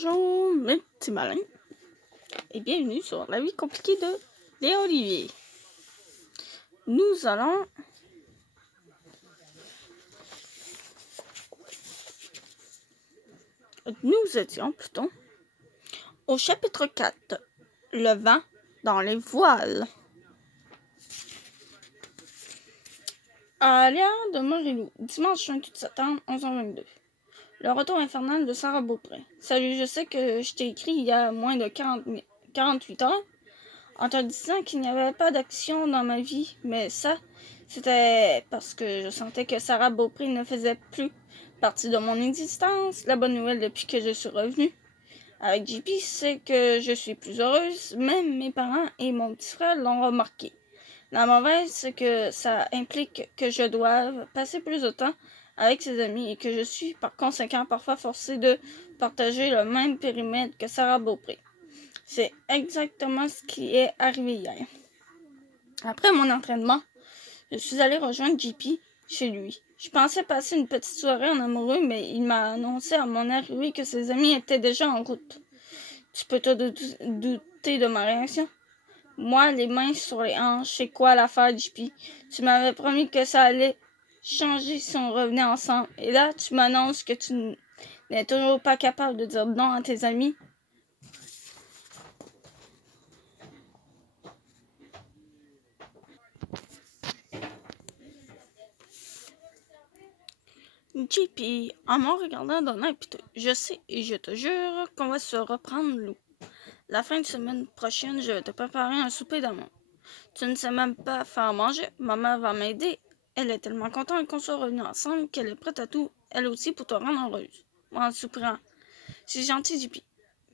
Bonjour mes petits malins et bienvenue sur la vie compliquée de Léa Olivier. Nous étions au chapitre 4, le vent dans les voiles. À Léa de Morilou, dimanche 28 septembre 11h22. Le retour infernal de Sarah Beaupré. Salut, je sais que je t'ai écrit il y a moins de 48 heures en te disant qu'il n'y avait pas d'action dans ma vie, mais ça, c'était parce que je sentais que Sarah Beaupré ne faisait plus partie de mon existence. La bonne nouvelle depuis que je suis revenue avec JP, c'est que je suis plus heureuse. Même mes parents et mon petit frère l'ont remarqué. La mauvaise, c'est que ça implique que je doive passer plus de temps avec ses amis et que je suis par conséquent parfois forcée de partager le même périmètre que Sarah Beaupré. C'est exactement ce qui est arrivé hier. Après mon entraînement, je suis allée rejoindre JP chez lui. Je pensais passer une petite soirée en amoureux, mais il m'a annoncé à mon arrivée que ses amis étaient déjà en route. Tu peux te douter de ma réaction? Moi, les mains sur les hanches, c'est quoi l'affaire, JP? Tu m'avais promis que ça allait changer si on revenait ensemble. Et là, tu m'annonces que tu n'es toujours pas capable de dire non à tes amis. JP, en me regardant d'un air piteux, je sais et je te jure qu'on va se reprendre loup. La fin de semaine prochaine, je vais te préparer un souper d'amour. Tu ne sais même pas faire manger. Ma mère va m'aider. Elle est tellement contente qu'on soit revenus ensemble qu'elle est prête à tout, elle aussi, pour te rendre heureuse. Moi, en soupirant. C'est gentil, JP.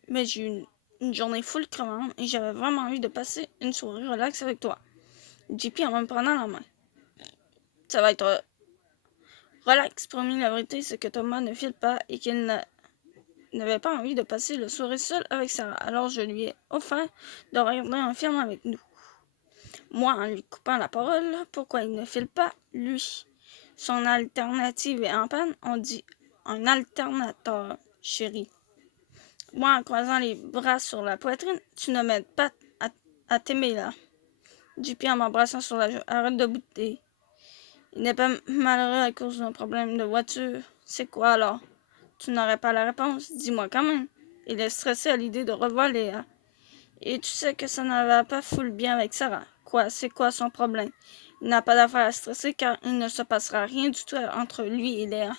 Mais j'ai eu une journée full crevante et j'avais vraiment envie de passer une soirée relax avec toi. JP en me prenant la main. Ça va être relax, promis. La vérité, c'est que Thomas ne file pas et qu'il n'avait pas envie de passer la soirée seul avec Sarah. Alors je lui ai offert de regarder un film avec nous. Moi, en lui coupant la parole, pourquoi il ne file pas, lui? Son alternative est en panne, on dit un alternateur, chérie. Moi, en croisant les bras sur la poitrine, tu ne m'aides pas à t'aimer là. JP en m'embrassant sur la joue. Arrête de bouder. Il n'est pas malheureux à cause d'un problème de voiture. C'est quoi alors? Tu n'aurais pas la réponse? Dis-moi quand même. Il est stressé à l'idée de revoir Léa. Et tu sais que ça ne va pas full bien avec Sarah. Quoi? C'est quoi son problème? Il n'a pas d'affaire à stresser car il ne se passera rien du tout entre lui et Léa.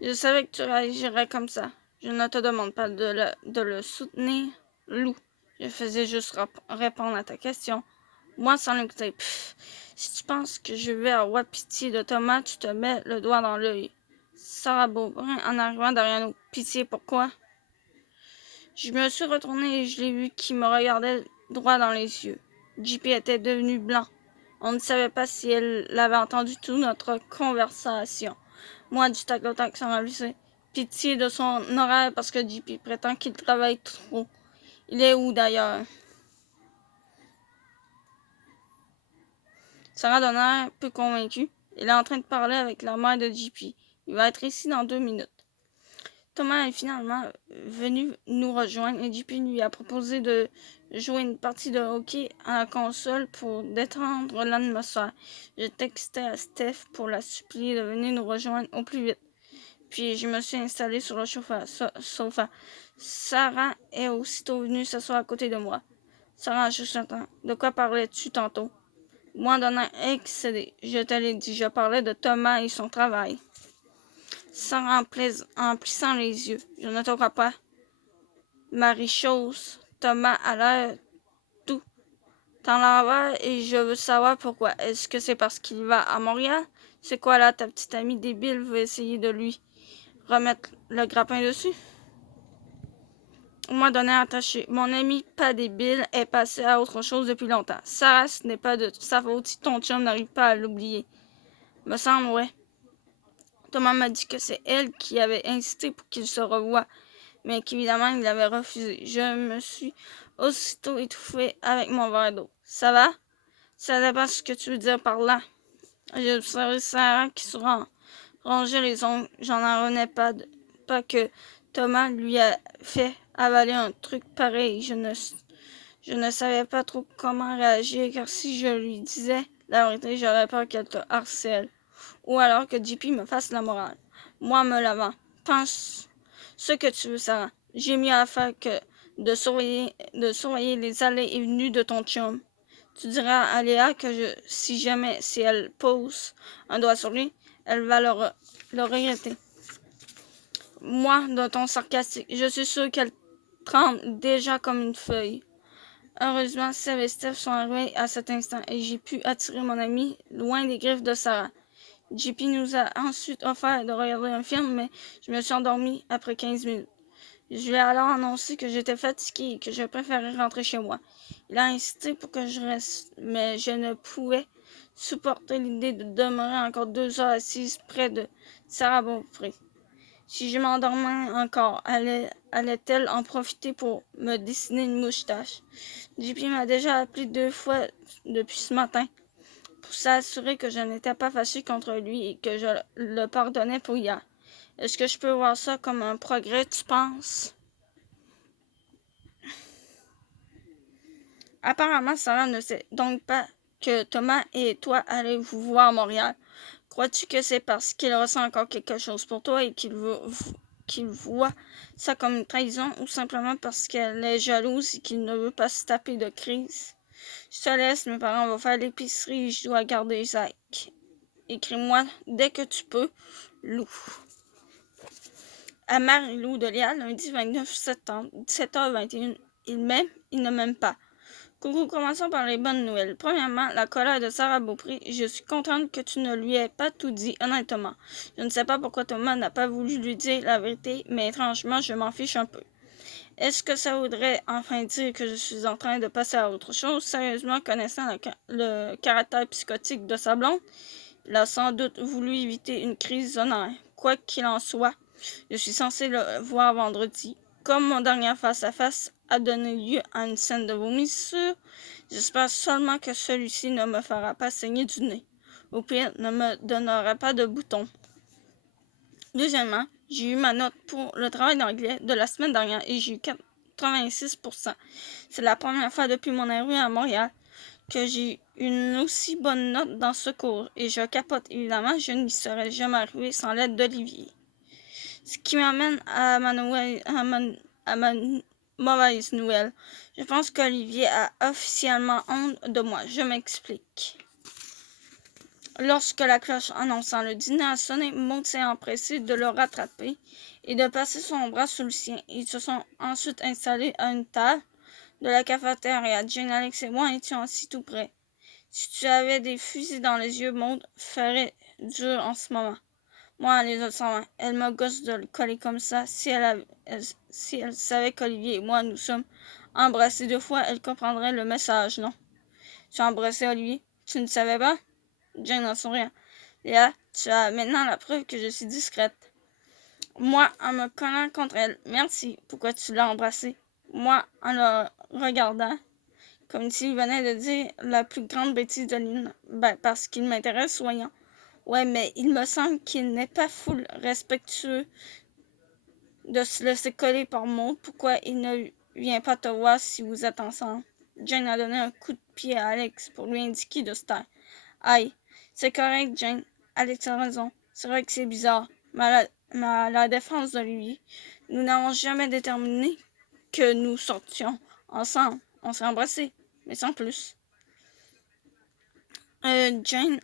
Je savais que tu réagirais comme ça. Je ne te demande pas de le soutenir, Lou. Je faisais juste répondre à ta question. Moi, sans l'écouter. Si tu penses que je vais avoir pitié de Thomas, tu te mets le doigt dans l'œil. Sarah Beaubrun en arrivant derrière nous. Pitié, pourquoi? Je me suis retournée et je l'ai vu qui me regardait droit dans les yeux. JP était devenu blanc. On ne savait pas si elle l'avait entendu toute notre conversation. Moi, du tac au tac, sans réaliser. Pitié de son horaire parce que JP prétend qu'il travaille trop. Il est où d'ailleurs? Sarah donne un peu convaincue. Elle est en train de parler avec la mère de JP. Il va être ici dans 2 minutes. Thomas est finalement venu nous rejoindre et JP lui a proposé de jouer une partie de hockey à la console pour détendre l'atmosphère. Je textais à Steph pour la supplier de venir nous rejoindre au plus vite. Puis je me suis installée sur le sofa. Sarah est aussitôt venue s'asseoir à côté de moi. Sarah a juste attends. De quoi parlais-tu tantôt? Moi, donnant excédé, je te l'ai dit, je parlais de Thomas et son travail. Sarah en plissant les yeux. Je ne te crois pas. Marie-Chose, Thomas a l'air tout dans l'envers et je veux savoir pourquoi. Est-ce que c'est parce qu'il va à Montréal? C'est quoi là, ta petite amie débile veut essayer de lui remettre le grappin dessus? Moi, donné attaché. Mon ami pas débile est passé à autre chose depuis longtemps. Sarah, ce n'est pas de sa faute si ton chum n'arrive pas à l'oublier. Me semble, ouais. Thomas m'a dit que c'est elle qui avait insisté pour qu'il se revoie, mais qu'évidemment il avait refusé. Je me suis aussitôt étouffée avec mon verre d'eau. Ça va? Ça dépend ce que tu veux dire par là. J'ai observé Sarah qui se rangeait les ongles. J'en en revenais pas que Thomas lui a fait avaler un truc pareil. Je ne savais pas trop comment réagir car si je lui disais la vérité, j'aurais peur qu'elle te harcèle. Ou alors que JP me fasse la morale. Moi, me lavant. Pense ce que tu veux, Sarah. J'ai mieux à faire que de surveiller les allées et venues de ton chum. Tu diras à Léa que si elle pose un doigt sur lui, elle va le regretter. Moi, d'un ton sarcastique, je suis sûre qu'elle tremble déjà comme une feuille. Heureusement, Seb et Steph sont arrivés à cet instant et j'ai pu attirer mon ami loin des griffes de Sarah. JP nous a ensuite offert de regarder un film, mais je me suis endormie après 15 minutes. Je lui ai alors annoncé que j'étais fatiguée et que je préférais rentrer chez moi. Il a insisté pour que je reste, mais je ne pouvais supporter l'idée de demeurer encore 2 heures assise près de Sarah Beaupré. Si je m'endormais encore, allait-elle en profiter pour me dessiner une moustache? JP m'a déjà appelé 2 fois depuis ce matin pour s'assurer que je n'étais pas fâchée contre lui et que je le pardonnais pour hier. Est-ce que je peux voir ça comme un progrès, tu penses? Apparemment, Sarah ne sait donc pas que Thomas et toi allez vous voir à Montréal. Crois-tu que c'est parce qu'il ressent encore quelque chose pour toi et qu'il voit ça comme une trahison ou simplement parce qu'elle est jalouse et qu'il ne veut pas se taper de crise? Je te laisse, mes parents vont faire l'épicerie et je dois garder Zach. Écris-moi dès que tu peux, Lou. À Marie-Lou de Léa, lundi 29 septembre, 17h21. Il m'aime, il ne m'aime pas. Coucou, commençons par les bonnes nouvelles. Premièrement, la colère de Sarah Beaupré. Je suis contente que tu ne lui aies pas tout dit, honnêtement. Je ne sais pas pourquoi Thomas n'a pas voulu lui dire la vérité, mais étrangement, je m'en fiche un peu. Est-ce que ça voudrait enfin dire que je suis en train de passer à autre chose? Sérieusement, connaissant le caractère psychotique de sa blonde, il a sans doute voulu éviter une crise zonaire. Quoi qu'il en soit, je suis censée le voir vendredi. Comme mon dernier face-à-face a donné lieu à une scène de vomissure, j'espère seulement que celui-ci ne me fera pas saigner du nez. Au pire, ne me donnera pas de boutons. Deuxièmement, j'ai eu ma note pour le travail d'anglais de la semaine dernière et j'ai eu 86%. C'est la première fois depuis mon arrivée à Montréal que j'ai une aussi bonne note dans ce cours et je capote. Évidemment, je n'y serais jamais arrivée sans l'aide d'Olivier. Ce qui m'amène à ma mauvaise nouvelle. Je pense qu'Olivier a officiellement honte de moi. Je m'explique. Lorsque la cloche annonçant le dîner a sonné, Maud s'est empressée de le rattraper et de passer son bras sous le sien. Ils se sont ensuite installés à une table de la cafétéria. Jane, Alex et moi étions assis tout près. Si tu avais des fusils dans les yeux, Maud ferait dur en ce moment. Moi, les autres, elle me gosse de le coller comme ça. Si elle savait qu'Olivier et moi nous sommes embrassés 2 fois, elle comprendrait le message, non? Tu as embrassé Olivier? Tu ne savais pas? Jane en souriant. Léa, tu as maintenant la preuve que je suis discrète. Moi, en me collant contre elle. Merci. Pourquoi tu l'as embrassé? Moi, en le regardant, comme s'il venait de dire la plus grande bêtise de l'île. Ben, parce qu'il m'intéresse, voyons. Ouais, mais il me semble qu'il n'est pas full respectueux de se laisser coller par Maud. Pourquoi il ne vient pas te voir si vous êtes ensemble? Jane a donné un coup de pied à Alex pour lui indiquer de se taire. Aïe, c'est correct, Jane. Alex a raison. C'est vrai que c'est bizarre. Mais à la défense d'Olivier, nous n'avons jamais déterminé que nous sortions ensemble. On s'est embrassés, mais sans plus. Jane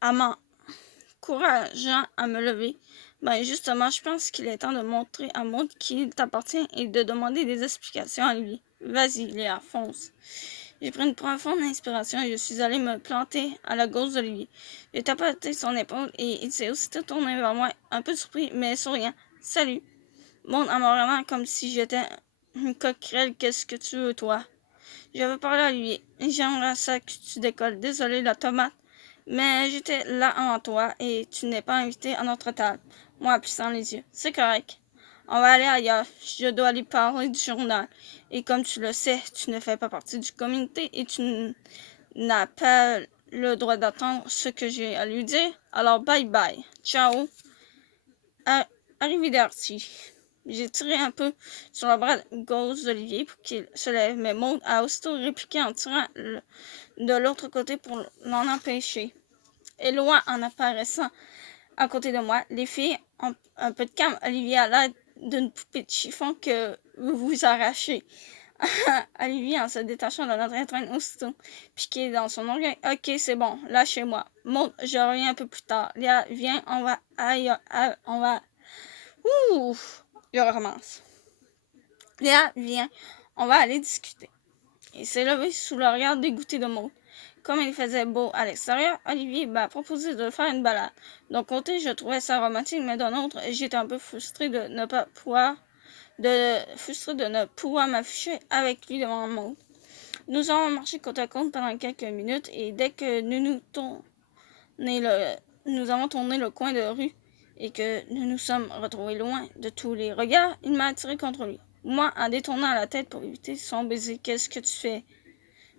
a m'encourageant à me lever. Ben justement, je pense qu'il est temps de montrer à Maud qu'il t'appartient et de demander des explications à lui. Vas-y, Léa, fonce. J'ai pris une profonde inspiration et je suis allée me planter à la gauche d'Olivier. J'ai tapoté son épaule et il s'est aussitôt tourné vers moi, un peu surpris, mais souriant. Salut. Maud en me regardant comme si j'étais une coquerelle. Qu'est-ce que tu veux, toi? Je veux parler à Olivier. J'aimerais ça que tu décolles. Désolé, la tomate. Mais j'étais là avant toi et tu n'es pas invité à notre table. Moi, plissant les yeux. C'est correct. On va aller ailleurs. Je dois lui parler du journal. Et comme tu le sais, tu ne fais pas partie du comité et tu n'as pas le droit d'attendre ce que j'ai à lui dire. Alors bye bye. Ciao. Arrivederci. J'ai tiré un peu sur le bras gauche d'Olivier pour qu'il se lève, mais Maud a aussitôt répliqué en tirant de l'autre côté pour l'en empêcher. Et loin en apparaissant à côté de moi, les filles ont un peu de calme. Olivier a l'air d'une poupée de chiffon que vous vous arrachez. Olivier en se détachant de notre étreinte aussitôt, piqué dans son orgueil. Ok, c'est bon, lâchez-moi. Maud, je reviens un peu plus tard. Léa, viens, on va... Aïe, on va... Ouh! Je recommence. Léa, viens, on va aller discuter. Il s'est levé sous le regard dégoûté de Maud. Comme il faisait beau à l'extérieur, Olivier m'a proposé de faire une balade. D'un côté, je trouvais ça romantique, mais d'un autre, j'étais un peu frustrée de ne pouvoir m'afficher avec lui devant Maud. Nous avons marché côte à côte pendant quelques minutes et dès que nous avons tourné le coin de rue et que nous nous sommes retrouvés loin de tous les regards, il m'a attiré contre lui. Moi, en détournant la tête pour éviter son baiser, qu'est-ce que tu fais?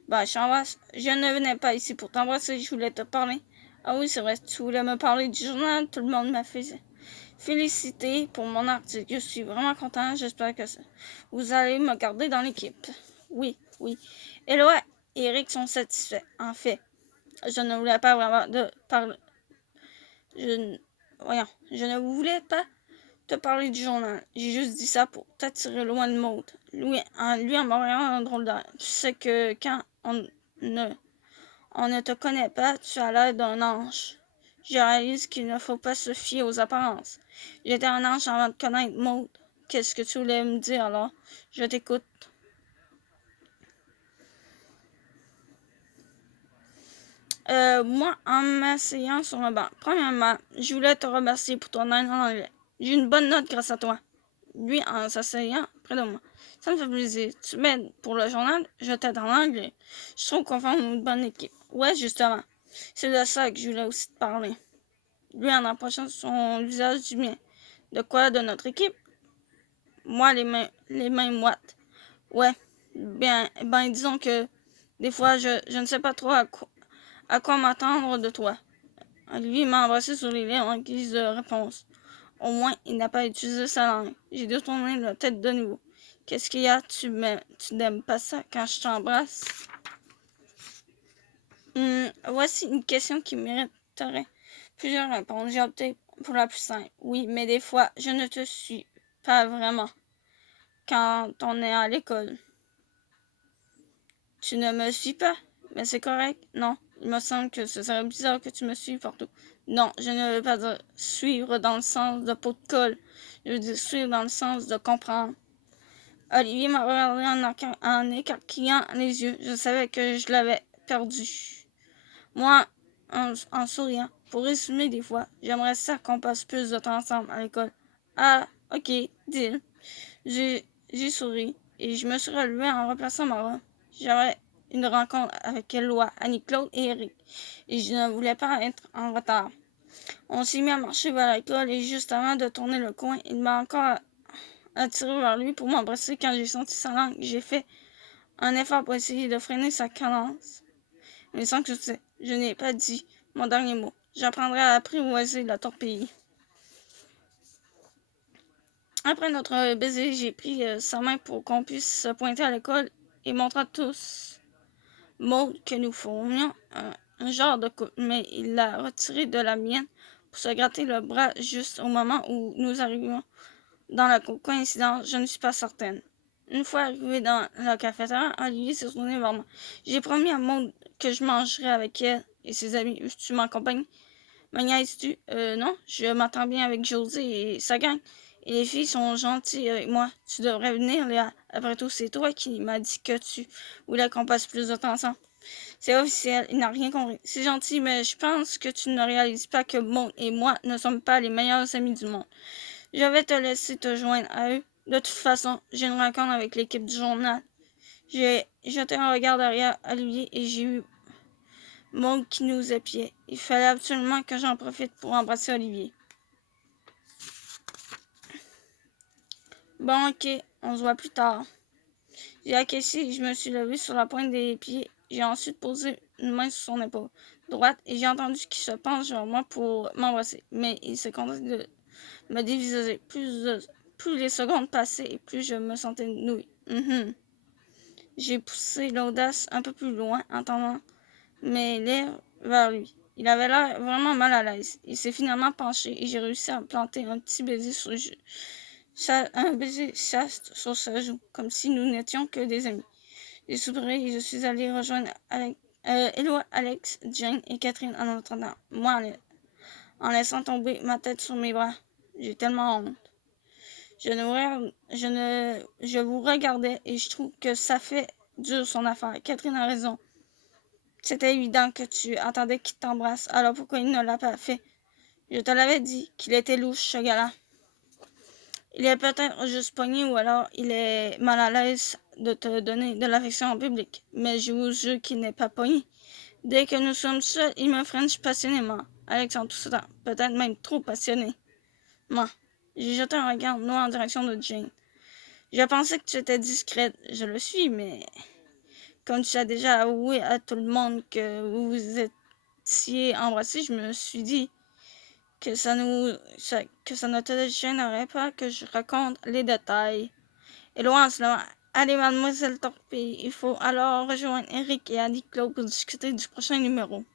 Ben, je t'embrasse. Je ne venais pas ici pour t'embrasser, je voulais te parler. Ah oui, c'est vrai, tu voulais me parler du journal, tout le monde m'a félicité pour mon article. Je suis vraiment content, j'espère que vous allez me garder dans l'équipe. Oui. Éloi et Eric sont satisfaits. En fait, je ne voulais pas vraiment parler. Je ne voulais pas te parler du journal. J'ai juste dit ça pour t'attirer loin de Maud. Lui en m'envoyant un drôle d'air. Tu sais que quand on ne te connaît pas, tu as l'air d'un ange. Je réalise qu'il ne faut pas se fier aux apparences. J'étais un ange avant de connaître Maud. Qu'est-ce que tu voulais me dire alors? Je t'écoute. Moi, en m'asseyant sur le banc. Premièrement, je voulais te remercier pour ton aide en anglais. J'ai une bonne note grâce à toi. Lui, en s'asseyant près de moi. Ça me fait plaisir. Tu m'aides pour le journal, je t'aide en anglais. Je trouve qu'on forme une bonne équipe. Ouais, justement. C'est de ça que je voulais aussi te parler. Lui, en approchant son visage du mien. De quoi? De notre équipe? Moi, les mains moites. Ouais. Ben, disons que des fois, je ne sais pas trop à quoi m'attendre de toi. Lui m'a embrassé sur les lèvres en guise de réponse. Au moins, il n'a pas utilisé sa langue. J'ai détourné la tête de nouveau. Qu'est-ce qu'il y a? Tu n'aimes pas ça quand je t'embrasse? Voici une question qui mériterait plusieurs réponses. J'ai opté pour la plus simple. Oui, mais des fois, je ne te suis pas vraiment quand on est à l'école. Tu ne me suis pas? Mais c'est correct. Non, il me semble que ce serait bizarre que tu me suives partout. Non, je ne veux pas dire suivre dans le sens de pot de colle. Je veux dire suivre dans le sens de comprendre. Olivier m'a regardé en écarquillant les yeux. Je savais que je l'avais perdu. Moi, en souriant, pour résumer des fois, j'aimerais ça qu'on passe plus de temps ensemble à l'école. Ah, ok, deal. J'ai souri et je me suis relevée en replaçant ma robe. J'avais une rencontre avec Eloi, Annie-Claude et Eric et je ne voulais pas être en retard. On s'est mis à marcher vers l'école et juste avant de tourner le coin, il m'a encore attiré vers lui pour m'embrasser. Quand j'ai senti sa langue, j'ai fait un effort pour essayer de freiner sa cadence. Mais sans que je n'ai pas dit mon dernier mot. J'apprendrai à apprivoiser la torpille. Après notre baiser, j'ai pris sa main pour qu'on puisse se pointer à l'école et montrer à tous Maud que nous formions un genre de couple, mais il l'a retiré de la mienne pour se gratter le bras juste au moment où nous arrivions dans la coïncidence, je ne suis pas certaine. Une fois arrivé dans la cafétéria, Olivier s'est tourné vers moi. J'ai promis à Maud que je mangerais avec elle et ses amis. Tu m'accompagnes? Me niaises-tu? Non, je m'entends bien avec José et sa gang. Et les filles sont gentilles avec moi. Tu devrais venir, Léa. Après tout, c'est toi qui m'as dit que tu voulais qu'on passe plus de temps ensemble. C'est officiel, il n'a rien compris. C'est gentil, mais je pense que tu ne réalises pas que Maud et moi ne sommes pas les meilleurs amis du monde. Je vais te laisser te joindre à eux. De toute façon, j'ai une rencontre avec l'équipe du journal. J'ai jeté un regard derrière Olivier et j'ai eu Maud qui nous épiait. Il fallait absolument que j'en profite pour embrasser Olivier. Bon, ok, on se voit plus tard. J'ai acquiescé et je me suis levée sur la pointe des pieds. J'ai ensuite posé une main sur son épaule droite et j'ai entendu qu'il se penche vers moi pour m'embrasser. Mais il s'est contenté de me dévisager. Plus les secondes passaient et plus je me sentais nouée. J'ai poussé l'audace un peu plus loin en tendant mes lèvres vers lui. Il avait l'air vraiment mal à l'aise. Il s'est finalement penché et j'ai réussi à planter un petit baiser un baiser chaste sur sa joue, comme si nous n'étions que des amis. J'ai soupiré et je suis allée rejoindre Éloi, Alex, Jane et Catherine en entendant, moi en laissant tomber ma tête sur mes bras. J'ai tellement honte. Je vous regardais et je trouve que ça fait dur son affaire. Catherine a raison. C'était évident que tu attendais qu'il t'embrasse, alors pourquoi il ne l'a pas fait? Je te l'avais dit qu'il était louche, ce gars-là. Il est peut-être juste pogné ou alors il est mal à l'aise de te donner de l'affection en public. Mais je vous jure qu'il n'est pas pogné. Dès que nous sommes seuls, il me french passionnément. Alex en tout ce temps, peut-être même trop passionné. Moi, j'ai jeté un regard noir en direction de Jane. Je pensais que tu étais discrète. Je le suis, mais comme tu as déjà avoué à tout le monde que vous vous étiez embrassés, je me suis dit que ça ne te gênerait pas que je raconte les détails. Et loin cela, allez mademoiselle Torpille, il faut alors rejoindre Eric et Annie Claude pour discuter du prochain numéro.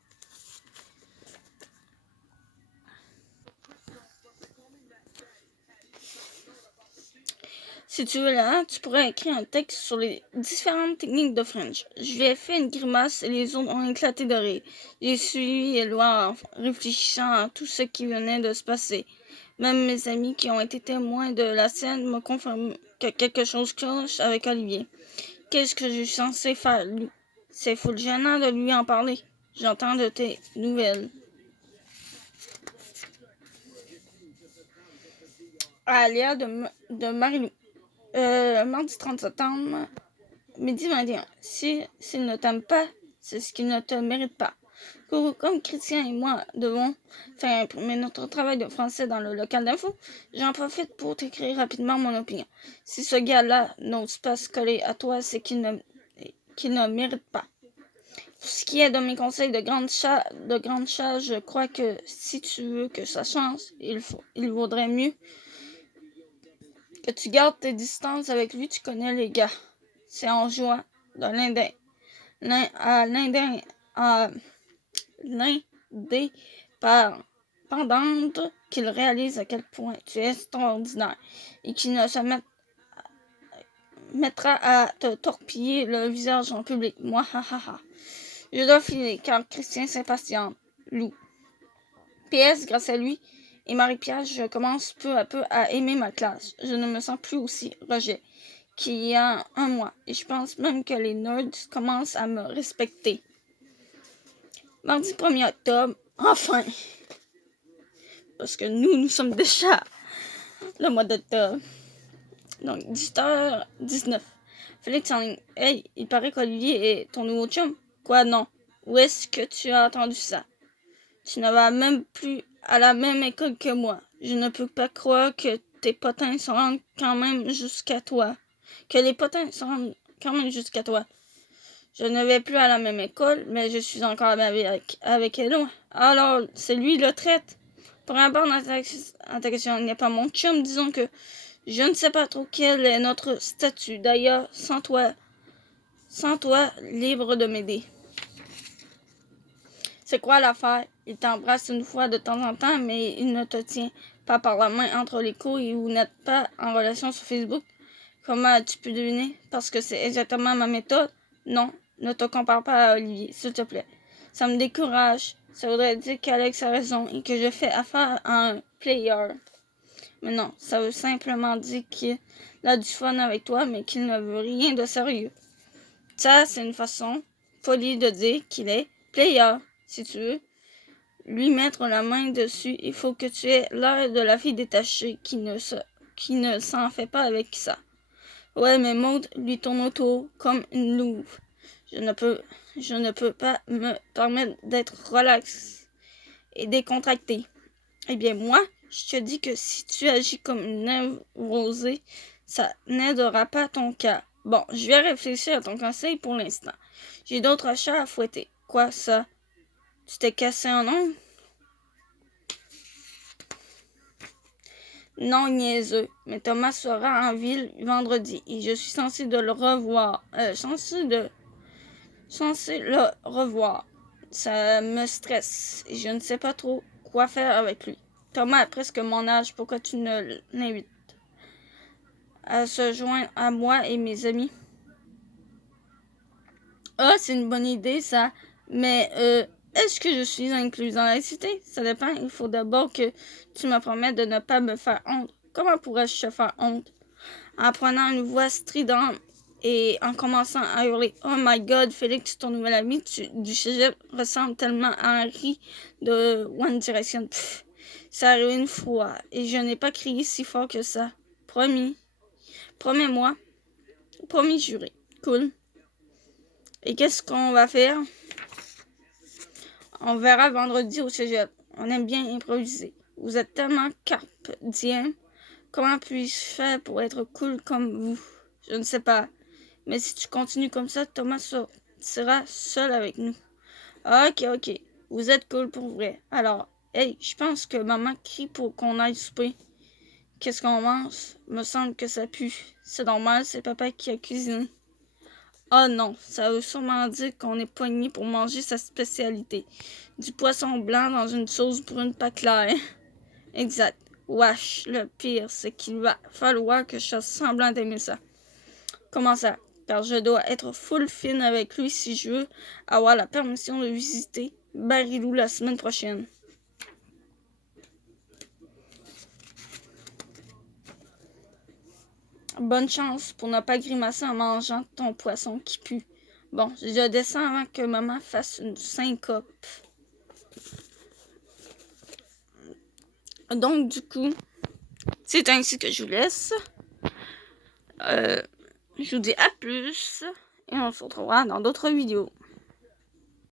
Si tu veux là, tu pourrais écrire un texte sur les différentes techniques de French. Je lui ai fait une grimace et les autres ont éclaté de rire. J'ai suivi Éloi en réfléchissant à tout ce qui venait de se passer. Même mes amis qui ont été témoins de la scène me confirment que quelque chose cloche avec Olivier. Qu'est-ce que je suis censée faire, lui? C'est fou gênant de lui en parler. J'entends de tes nouvelles. Alia de Marilou. Mardi 30 septembre, midi 21. S'il ne t'aime pas, c'est ce qu'il ne te mérite pas. Comme Christian et moi devons faire imprimer notre travail de français dans le local d'info, j'en profite pour t'écrire rapidement mon opinion. Si ce gars-là n'ose pas se coller à toi, c'est qu'il ne mérite pas. Pour ce qui est de mes conseils de grande chat, je crois que si tu veux que ça change, il vaudrait mieux que tu gardes tes distances avec lui. Tu connais les gars. C'est en jouant de l'indépendante qu'il réalise à quel point tu es extraordinaire et qu'il ne se mettra à te torpiller le visage en public. Moi, ha. Je dois filer car Christian s'impatiente. Lou. PS, grâce à lui et Marie-Pierre, je commence peu à peu à aimer ma classe. Je ne me sens plus aussi rejet qu'il y a un mois. Et je pense même que les nerds commencent à me respecter. Mardi 1er octobre, enfin! Parce que nous sommes déjà le mois d'octobre. Donc, 18h19. Félix en ligne. Hey, il paraît qu'Olivier est ton nouveau chum. Quoi, non? Où est-ce que tu as entendu ça? Tu ne vas même plus à la même école que moi. Je ne peux pas croire que tes potins se rendent quand même jusqu'à toi. Que les potins se rendent quand même jusqu'à toi. Je ne vais plus à la même école, mais je suis encore avec Hello. Alors, c'est lui le traite. Pour répondre à ta question, il n'est pas mon chum. Disons que je ne sais pas trop quel est notre statut. D'ailleurs, sans toi, libre de m'aider. C'est quoi l'affaire? Il t'embrasse une fois de temps en temps, mais il ne te tient pas par la main entre les couilles et vous n'êtes pas en relation sur Facebook. Comment as-tu pu deviner? Parce que c'est exactement ma méthode. Non, ne te compare pas à Olivier, s'il te plaît. Ça me décourage. Ça voudrait dire qu'Alex a raison et que je fais affaire à un player. Mais non, ça veut simplement dire qu'il a du fun avec toi, mais qu'il ne veut rien de sérieux. Ça, c'est une façon polie de dire qu'il est player. Si tu veux lui mettre la main dessus, il faut que tu aies l'air de la fille détachée qui ne s'en fait pas avec ça. Ouais, mais Maud lui tourne autour comme une louve. Je ne peux pas me permettre d'être relax et décontracté. Eh bien, moi, je te dis que si tu agis comme une névrosée, ça n'aidera pas ton cas. Bon, je vais réfléchir à ton conseil pour l'instant. J'ai d'autres chats à fouetter. Quoi ça? Tu t'es cassé un ongle? Non, niaiseux, mais Thomas sera en ville vendredi et je suis censé de le revoir. Censé le revoir. Ça me stresse et je ne sais pas trop quoi faire avec lui. Thomas a presque mon âge, pourquoi tu ne l'invites à se joindre à moi et mes amis? Ah, c'est une bonne idée ça, mais est-ce que je suis incluse dans la cité? Ça dépend, il faut d'abord que tu me promettes de ne pas me faire honte. Comment pourrais-je te faire honte? En prenant une voix stridente et en commençant à hurler « Oh my God, Félix, ton nouvel ami du cégep ressemble tellement à Henry de One Direction. » Pff, ça arrivé une fois et je n'ai pas crié si fort que ça. Promis. Promets-moi. Promis juré. Cool. Et qu'est-ce qu'on va faire? On verra vendredi au cégep. On aime bien improviser. Vous êtes tellement carpe diem. Comment puis-je faire pour être cool comme vous? Je ne sais pas. Mais si tu continues comme ça, Thomas sera seul avec nous. Ok. Vous êtes cool pour vrai. Alors, hey, je pense que maman crie pour qu'on aille souper. Qu'est-ce qu'on mange? Me semble que ça pue. C'est normal, c'est papa qui a cuisiné. Oh non, ça veut sûrement dire qu'on est poigné pour manger sa spécialité. Du poisson blanc dans une sauce brune pas claire. Exact. Wesh, le pire, c'est qu'il va falloir que je fasse semblant d'aimer ça. Comment ça? Car je dois être full fine avec lui si je veux avoir la permission de visiter Barilou la semaine prochaine. Bonne chance pour ne pas grimacer en mangeant ton poisson qui pue. Bon, je descends avant que maman fasse une syncope. Donc, du coup, c'est ainsi que je vous laisse. Je vous dis à plus et on se retrouvera dans d'autres vidéos.